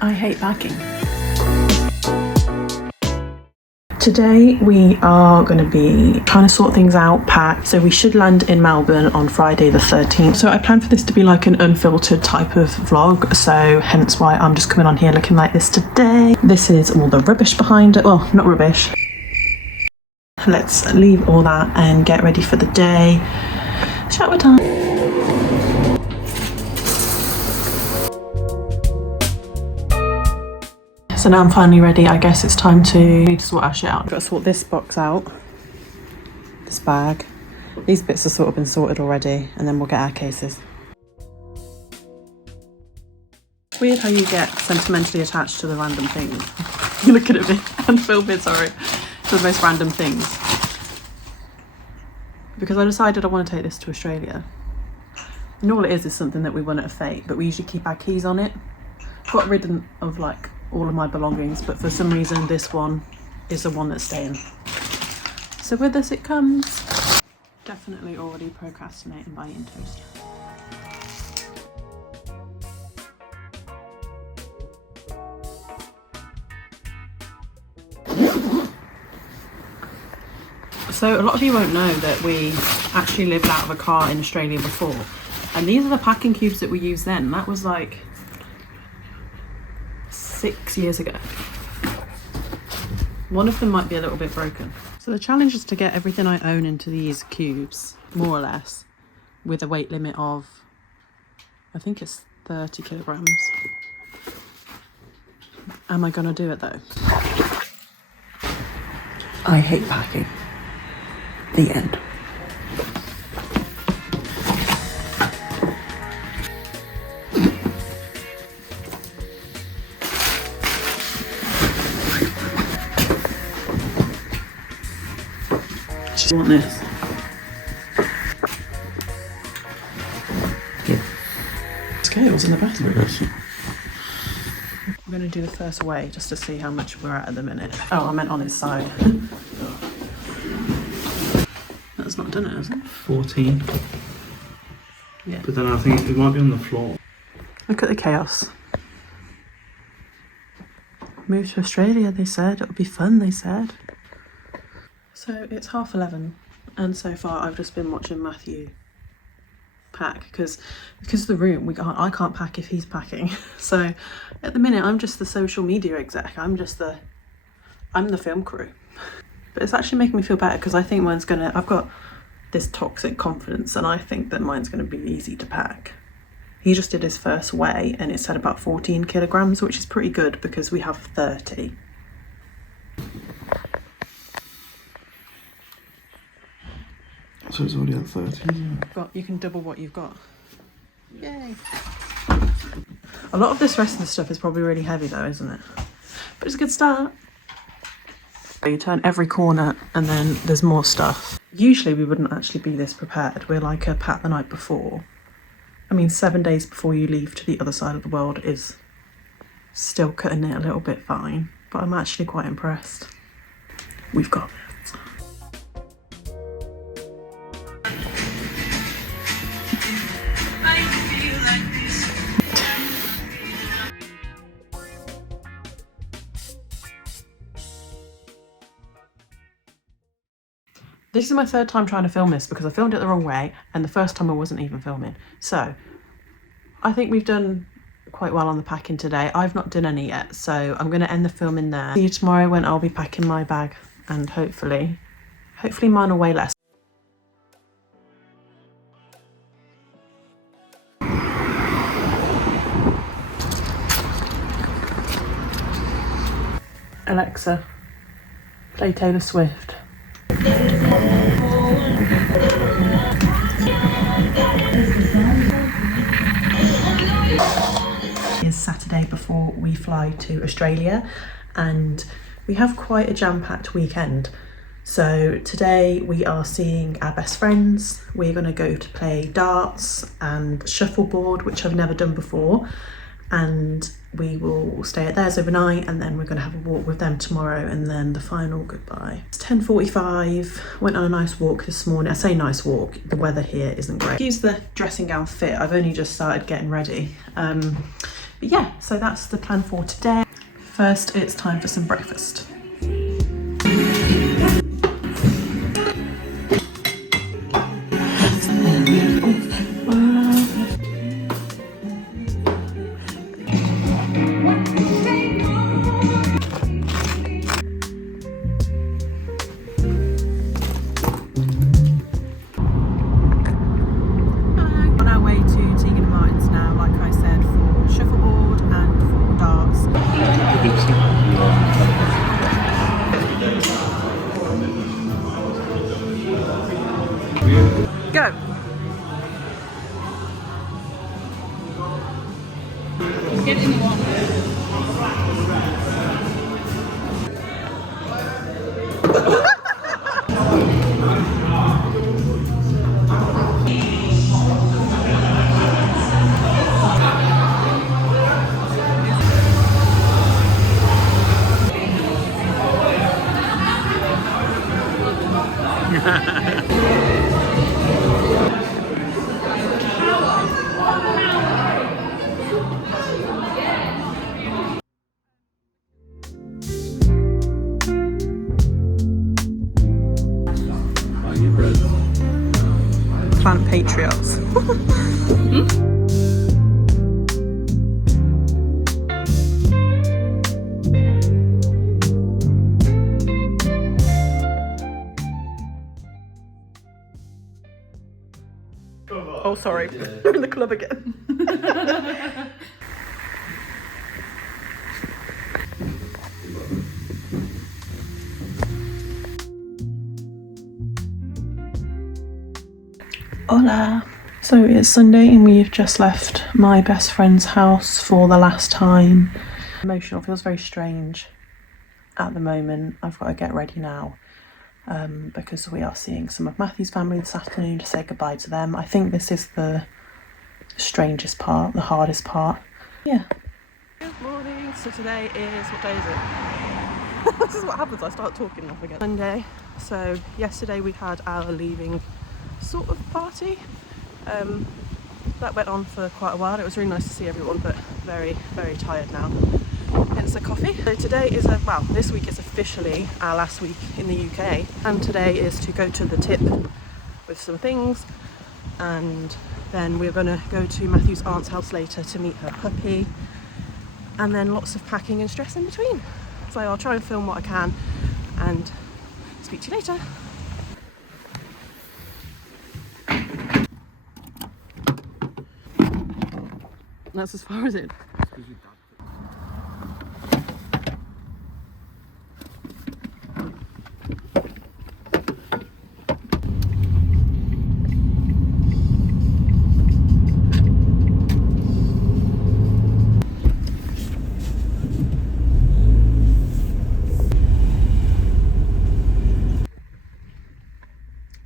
I hate packing. Today we are going to be trying to sort things out, pack. So we should land in Melbourne on Friday the 13th. So I plan for this to be like an unfiltered type of vlog. So hence why I'm just coming on here looking like this today. This is all the rubbish behind it. Well, not rubbish. Let's leave all that and get ready for the day. Shower time. So now I'm finally ready. I guess it's time to sort our shit out. I've got to sort this box out, this bag. These bits have sort of been sorted already, and then we'll get our cases. It's weird how you get sentimentally attached to the random things. You're looking at me and filming, sorry, to the most random things. Because I decided I want to take this to Australia. And all it is something that we won at a fete, but we usually keep our keys on it. Got rid of like all of my belongings, but for some reason this one is the one that's staying. So with us it comes. Definitely already procrastinating by eating toast. So a lot of you won't know that we actually lived out of a car in Australia before, and these are the packing cubes that we used then. That was like 6 years ago. One of them might be a little bit broken. So the challenge is to get everything I own into these cubes, more or less, with a weight limit of, I think it's 30 kilograms. Am I gonna do it though? I hate packing. The end. Do you want this? Yeah. Scales in the bathroom. We're going to do the first weigh just to see how much we're at the minute. Oh, I meant on its side. That's not done it, has it? 14. Yeah. But then I think it might be on the floor. Look at the chaos. Move to Australia, they said. It'll be fun, they said. So it's 11:30, and so far I've just been watching Matthew pack because of the room. I can't pack if he's packing. So at the minute I'm just the social media exec. I'm the film crew. But it's actually making me feel better because I think I've got this toxic confidence and I think that mine's gonna be easy to pack. He just did his first weigh and it said about 14 kilograms, which is pretty good because we have 30. So it's already at 30, isn't it? But you can double what you've got. Yay. A lot of this rest of the stuff is probably really heavy though, isn't it? But it's a good start. You turn every corner and then there's more stuff. Usually we wouldn't actually be this prepared. We're like a pack the night before. I mean, 7 days before you leave to the other side of the world is still cutting it a little bit fine, but I'm actually quite impressed. We've got this. This is my third time trying to film this because I filmed it the wrong way and the first time I wasn't even filming. So I think we've done quite well on the packing today. I've not done any yet, so I'm going to end the filming there. See you tomorrow when I'll be packing my bag and hopefully mine will weigh less. Alexa, play Taylor Swift. It's Saturday before we fly to Australia and we have quite a jam-packed weekend. So today we are seeing our best friends. We're going to go to play darts and shuffleboard, which I've never done before, and we will stay at theirs overnight and then we're going to have a walk with them tomorrow and then the final goodbye. It's 10:45, went on a nice walk this morning. I say nice walk, the weather here isn't great. Excuse the dressing gown fit, I've only just started getting ready. But yeah, so that's the plan for today. First, it's time for some breakfast. Go! Get in the water. Plant patriots. Oh, sorry. We're in the club again. Hola. So it's Sunday and we've just left my best friend's house for the last time. Emotional, feels very strange at the moment. I've got to get ready now because we are seeing some of Matthew's family this afternoon to say goodbye to them. I think this is the strangest part, the hardest part. Yeah. Good morning. So today is, what day is it? This is what happens, I start talking off again. Monday. So yesterday we had our leaving sort of party. That went on for quite a while. It was really nice to see everyone, but very, very tired now. Hence the coffee. So today is this week is officially our last week in the UK, and today is to go to the tip with some things, and then we're gonna go to Matthew's aunt's house later to meet her puppy, and then lots of packing and stress in between. So I'll try and film what I can and speak to you later. That's as far as it.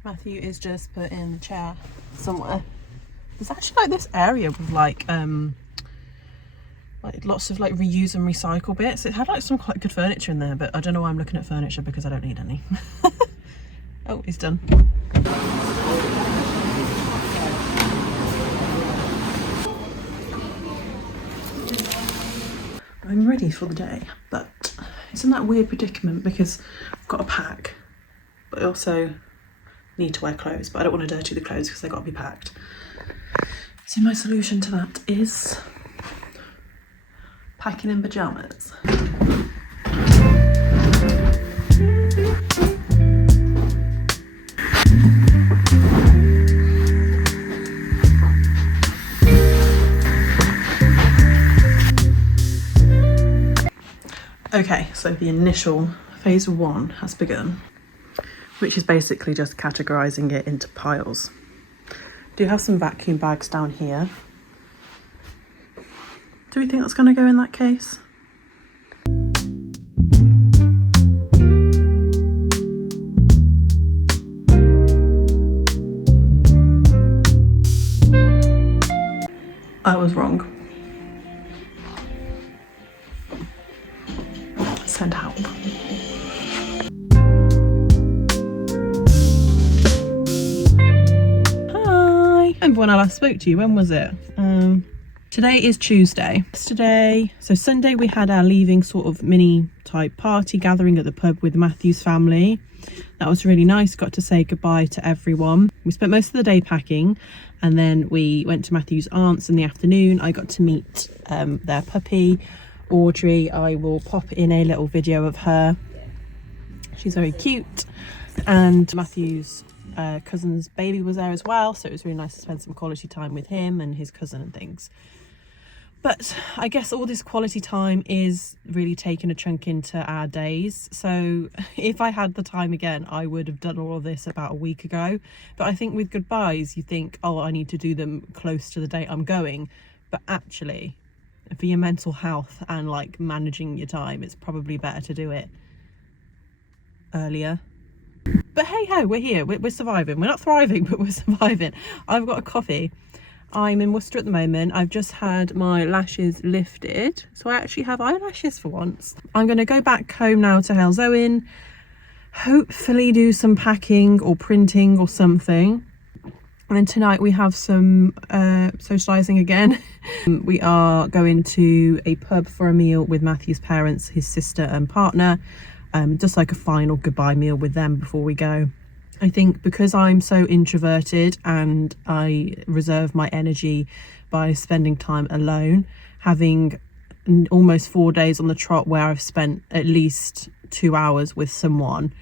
Matthew is just put in the chair somewhere. There's actually like this area with like lots of like reuse and recycle bits. It had like some quite good furniture in there, but I don't know why I'm looking at furniture because I don't need any. Oh, he's done. I'm ready for the day, but it's in that weird predicament because I've got to pack, but I also need to wear clothes, but I don't want to dirty the clothes because they've got to be packed. So my solution to that is packing in pyjamas. Okay, so the initial phase 1 has begun, which is basically just categorising it into piles. Do have some vacuum bags down here. Do we think that's going to go in that case? I was wrong. Send help. Hi! Remember when I last spoke to you? When was it? Today is Tuesday. So Sunday we had our leaving sort of mini type party gathering at the pub with Matthew's family. That was really nice. Got to say goodbye to everyone. We spent most of the day packing, and then we went to Matthew's aunt's in the afternoon. I got to meet their puppy, Audrey. I will pop in a little video of her. She's very cute. And Matthew's cousin's baby was there as well, so it was really nice to spend some quality time with him and his cousin and things. But I guess all this quality time is really taking a chunk into our days. So if I had the time again, I would have done all of this about a week ago. But I think with goodbyes, you think, oh, I need to do them close to the date I'm going. But actually, for your mental health and like managing your time, it's probably better to do it earlier. But hey ho, we're here, we're surviving. We're not thriving, but we're surviving. I've got a coffee. I'm in Worcester at the moment. I've just had my lashes lifted, so I actually have eyelashes for once. I'm going to go back home now to Helzoin, hopefully do some packing or printing or something. And then tonight we have some socialising again. We are going to a pub for a meal with Matthew's parents, his sister and partner. Just like a final goodbye meal with them before we go. I think because I'm so introverted and I reserve my energy by spending time alone, having almost 4 days on the trot where I've spent at least 2 hours with someone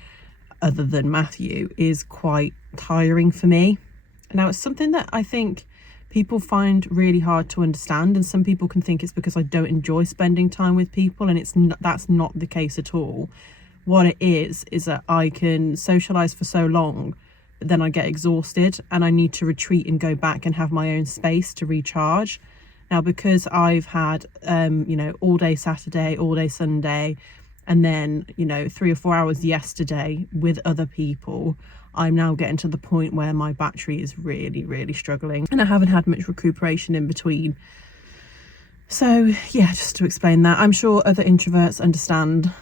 other than Matthew is quite tiring for me. Now, it's something that I think people find really hard to understand, and some people can think it's because I don't enjoy spending time with people, and that's not the case at all. What it is that I can socialise for so long, but then I get exhausted and I need to retreat and go back and have my own space to recharge. Now, because I've had, all day Saturday, all day Sunday, and then, 3 or 4 hours yesterday with other people, I'm now getting to the point where my battery is really, really struggling. And I haven't had much recuperation in between. So, yeah, just to explain that. I'm sure other introverts understand.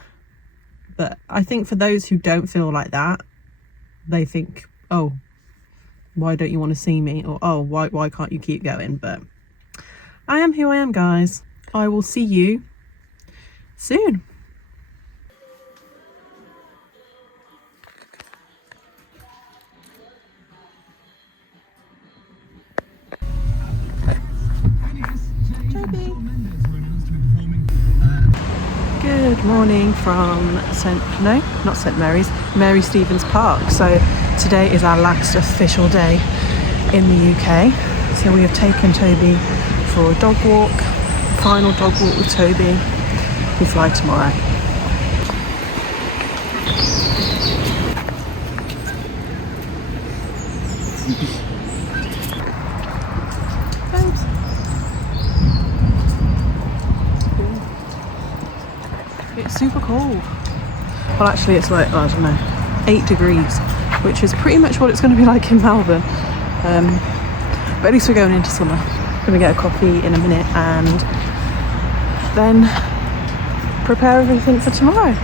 But I think for those who don't feel like that, they think, oh, why don't you want to see me? Or, oh, why can't you keep going? But I am who I am, guys. I will see you soon. Good morning from Mary Stephen's Park. So today is our last official day in the UK. So we have taken Toby for a dog walk, final dog walk with Toby. We fly tomorrow. It's super cold. Well, actually it's like, I don't know, 8 degrees, which is pretty much what it's going to be like in Melbourne. But at least we're going into summer. I'm going to get a coffee in a minute and then prepare everything for tomorrow.